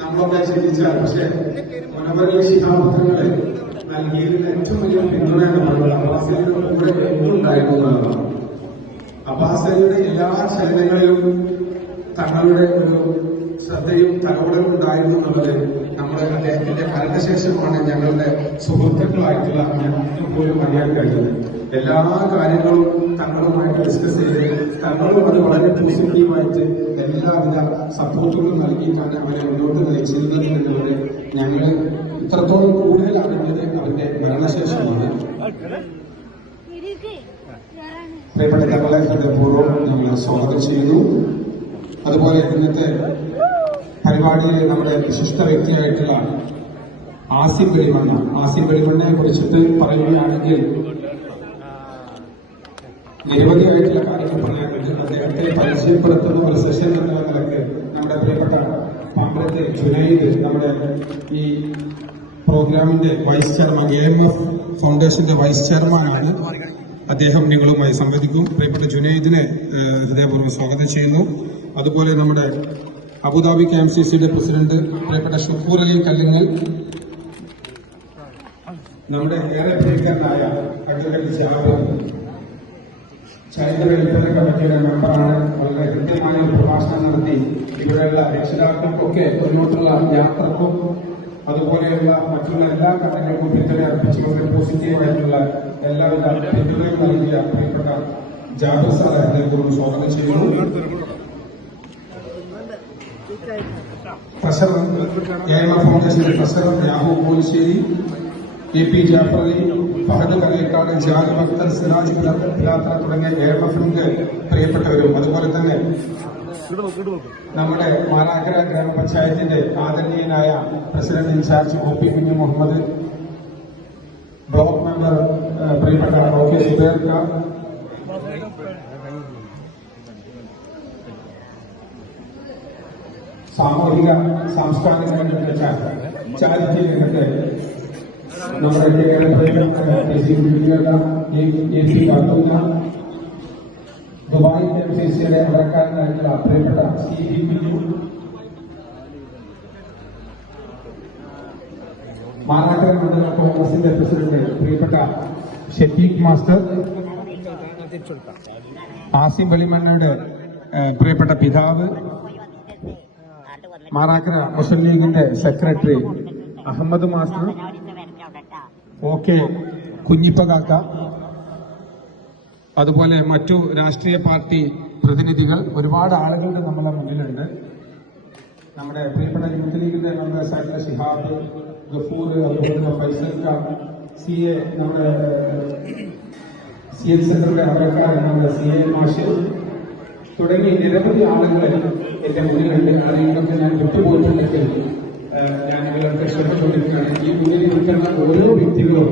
നമ്മളൊക്കെ ചിന്തിച്ചാൽ പക്ഷേ മനോഹരലി ശിഖാപത്രങ്ങൾ നൽകിയതിന് ഏറ്റവും വലിയ പിന്തുണ എന്ന് പറയുന്നത് അബ്ബാസിയുടെ കൂടെ എന്നും ഉണ്ടായിരുന്നു എന്നുള്ളതാണ് അബ്ബാസയുടെ എല്ലാ ചലനങ്ങളിലും തങ്ങളുടെ ഒരു ശ്രദ്ധയും തലോടലും ഉണ്ടായിരുന്നു എന്നുള്ളത് നമ്മൾ അദ്ദേഹത്തിന്റെ ഭരണശേഷമാണ് ഞങ്ങളുടെ സുഹൃത്തുക്കളായിട്ടുള്ള ഞങ്ങൾക്ക് പോലും അറിയാൻ കഴിഞ്ഞത് എല്ലാ കാര്യങ്ങളും തങ്ങളുമായിട്ട് ഡിസ്കസ് ചെയ്ത് തങ്ങളും അത് വളരെ പോസിറ്റീവായിട്ട് എല്ലാവിധ സപ്പോർട്ടുകളും നൽകിയിട്ടാണ് അവരെ മുന്നോട്ട് നയിച്ചിരുന്നത് എന്നുള്ളത് ഞങ്ങൾ ഇത്രത്തോളം കൂടുതൽ അറിഞ്ഞത് അവന്റെ മരണശേഷമാണ് പ്രിയപ്പെട്ട ഞങ്ങളെ ഹൃദയപൂർവം ഞങ്ങൾ സ്വാഗതം ചെയ്യുന്നു. അതുപോലെ ഇന്നത്തെ പരിപാടിയിൽ നമ്മുടെ വിശിഷ്ട വ്യക്തിയായിട്ടുള്ള ആസിം വെളിമണ്ണ. ആസിം വെളിമണ്ണയെ കുറിച്ചിട്ട് പറയുകയാണെങ്കിൽ നിരവധിയായിട്ടുള്ള കാര്യങ്ങൾ പറയാനുണ്ട്. അദ്ദേഹത്തെ പരിചയപ്പെടുത്തുന്ന ഒരു സെഷൻ എന്ന നിലയ്ക്ക് നമ്മുടെ പ്രിയപ്പെട്ട പാമ്പത്തെ ജുനൈദ് നമ്മുടെ ഈ പ്രോഗ്രാമിന്റെ vice chairman A M F ഫൗണ്ടേഷന്റെ വൈസ് ചെയർമാനാണ് അദ്ദേഹം നിങ്ങളുമായി സംവദിക്കും. പ്രിയപ്പെട്ട ജുനൈദിനെ ഹൃദയപൂർവം സ്വാഗതം ചെയ്യുന്നു. അതുപോലെ നമ്മുടെ Abu Dhabi K M C സിയുടെ പ്രസിഡന്റ് പ്രിയപ്പെട്ട ഷുക്കൂർ അലി കല്ലിങ്ങൽ നമ്മുടെ ഏറെ പ്രിയങ്കരനായ അഡ്വക്കേറ്റ് ജാബ് ചരിത്ര വിൽപ്പന കമ്മിറ്റിയുടെ മെമ്പറാണ്. വളരെ കൃത്യമായ പ്രഭാഷണം നടത്തി. ഇവിടെയുള്ള രക്ഷിതാക്കൾക്കൊക്കെ മുന്നോട്ടുള്ള യാത്രക്കും അതുപോലെയുള്ള മറ്റുള്ള എല്ലാ കാര്യങ്ങൾക്കും പിന്തുണ അർപ്പിച്ചുകൊണ്ട് പോസിറ്റീവായിട്ടുള്ള എല്ലാവിധ പിന്തുണയും നൽകിയ പ്രിയപ്പെട്ട ജാബർ സാറെ അദ്ദേഹത്തോട് സ്വാഗതം ചെയ്യുന്നു. എം എഫ് ഫൗണ്ടേഷന്റെ പ്രസരം രാഹു പോലിശ്ശേരി എ പി ജാഫറി ഫഹദ് കലയക്കാട് ജാദ് ഭക്തർ സിറാജ് പിലാത്ര തുടങ്ങിയ കേരള എം പ്രിയപ്പെട്ടവരും അതുപോലെ തന്നെ നമ്മുടെ മാനാക്കര ഗ്രാമപഞ്ചായത്തിന്റെ ആദരണീയനായ president in charge O P Kunhu Muhammad block member പ്രിയപ്പെട്ട ഒ കെ സുബേർക്ക സാമൂഹിക സാംസ്കാരിക രംഗത്തെ ചാരിറ്റി രംഗത്തെ നമ്മുടെ കേരളത്തിലെ എ സി എ സി ബാത്തൂന്ന ദുബായ് എം സി സിയുടെ അമരക്കാരനായിട്ടുള്ള പ്രിയപ്പെട്ട സി പിയു മാറാക്കര മണ്ഡല കോൺഗ്രസിന്റെ പ്രസിഡന്റ് പ്രിയപ്പെട്ട ഷെഫീഖ് മാസ്റ്റർ. ആസിം വെളിമണ്ണയുടെ പ്രിയപ്പെട്ട പിതാവ്. മാറാക്കര മുസ്ലിം ലീഗിന്റെ secretary Ahammed master. Okay Kunhippa കാക്ക. അതുപോലെ മറ്റു രാഷ്ട്രീയ പാർട്ടി പ്രതിനിധികൾ ഒരുപാട് ആളുകളുടെ നമ്മളെ മുന്നിലുണ്ട്. നമ്മുടെ പ്രിയപ്പെട്ട യൂത്ത് ലീഗിന്റെ നമ്മുടെ സാറ്റ ഷിഹാബ് ഗഫൂർ അതുപോലെ ഫൈസൽ ഖാൻ സി എ നമ്മുടെ സി എൻ സെക്രട്ടറി അമരക്കാരൻ നമ്മുടെ സി എ മാഷിൽ തുടങ്ങി നിരവധി ആളുകൾ എന്റെ മുന്നിലുണ്ട്. ആരെങ്കിലുമൊക്കെ ഞാൻ വിട്ടുപോയിട്ടുണ്ടെങ്കിൽ ഞാൻ ഇവരൊക്കെ ക്ഷമിച്ചുകൊണ്ടിരിക്കുകയാണ് ഈ മുന്നിൽ നിൽക്കുന്ന ഓരോ വ്യക്തികളും